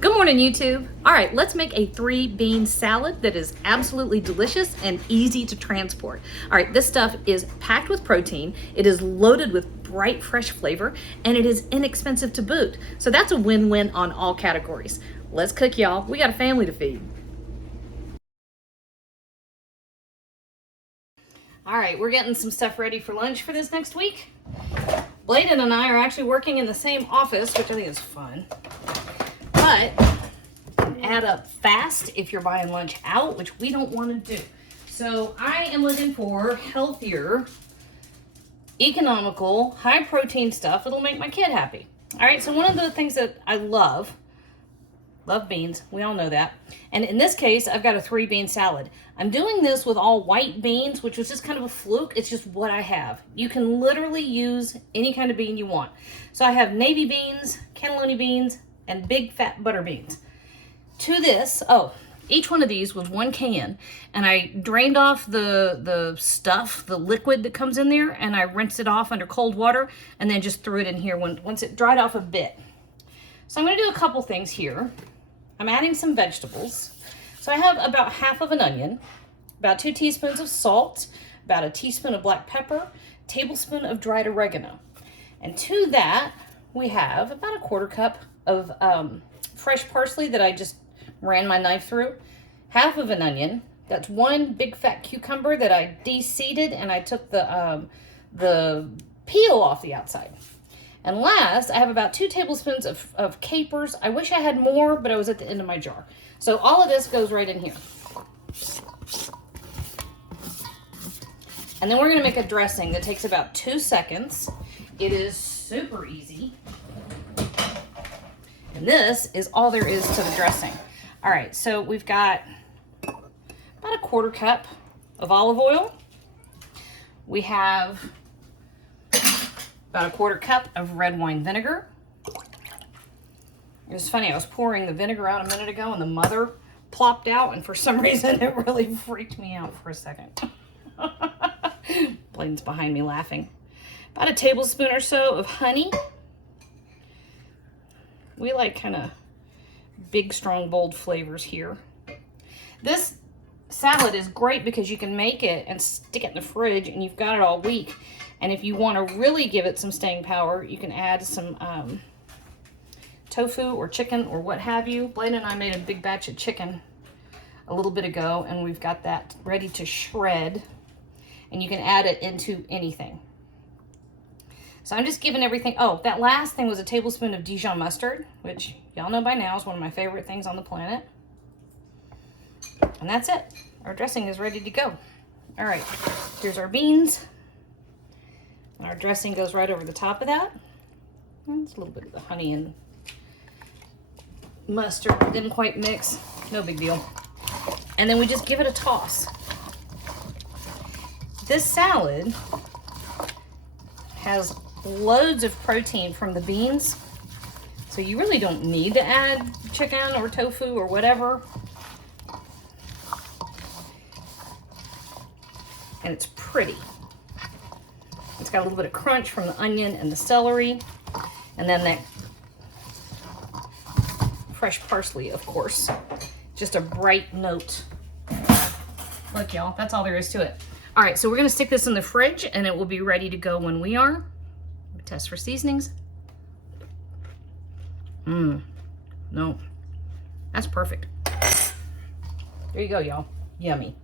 Good morning, YouTube. All right, let's make a 3-bean salad that is absolutely delicious and easy to transport. All right, this stuff is packed with protein, it is loaded with bright, fresh flavor, and it is inexpensive to boot. So that's a win-win on all categories. Let's cook, y'all. We got a family to feed. All right, we're getting some stuff ready for lunch for this next week. Bladen and I are actually working in the same office, which I think is fun. But add up fast if you're buying lunch out, which we don't want to do. So I am looking for healthier, economical, high protein stuff that'll make my kid happy. All right, so one of the things that I love beans, we all know that. And in this case, I've got a 3-bean salad. I'm doing this with all white beans, which was just kind of a fluke. It's just what I have. You can literally use any kind of bean you want. So I have navy beans, cannellini beans, and big fat butter beans. To this, each one of these was 1 can, and I drained off the stuff, the liquid that comes in there, and I rinsed it off under cold water, and then just threw it in here once it dried off a bit. So I'm gonna do a couple things here. I'm adding some vegetables. So I have about half of an onion, about 2 teaspoons of salt, about a teaspoon of black pepper, tablespoon of dried oregano. And to that, we have about a 1/4 cup of fresh parsley that I just ran my knife through, half of an onion, that's 1 big fat cucumber that I de-seeded and I took the peel off the outside. And last, I have about 2 tablespoons of capers. I wish I had more, but I was at the end of my jar. So all of this goes right in here. And then we're gonna make a dressing that takes about 2 seconds. It is super easy. And this is all there is to the dressing. All right, so we've got about a 1/4 cup of olive oil. We have about a 1/4 cup of red wine vinegar. It was funny, I was pouring the vinegar out a minute ago and the mother plopped out, and for some reason it really freaked me out for a second. Bladen's behind me laughing. About a tablespoon or so of honey. We like kind of big, strong, bold flavors here. This salad is great because you can make it and stick it in the fridge and you've got it all week. And if you want to really give it some staying power, you can add some tofu or chicken or what have you. Blaine and I made a big batch of chicken a little bit ago, and we've got that ready to shred. And you can add it into anything. So I'm just giving everything. Oh, that last thing was a tablespoon of Dijon mustard, which y'all know by now is one of my favorite things on the planet. And that's it. Our dressing is ready to go. All right, here's our beans. And our dressing goes right over the top of that. It's a little bit of the honey and mustard didn't quite mix. No big deal. And then we just give it a toss. This salad has loads of protein from the beans, so you really don't need to add chicken or tofu or whatever. And it's pretty. It's got a little bit of crunch from the onion and the celery, and then that fresh parsley, of course. Just a bright note. Look, y'all, that's all there is to it. All right, so we're gonna stick this in the fridge and it will be ready to go when we are. Test for seasonings. No, that's perfect. There you go, y'all. Yummy.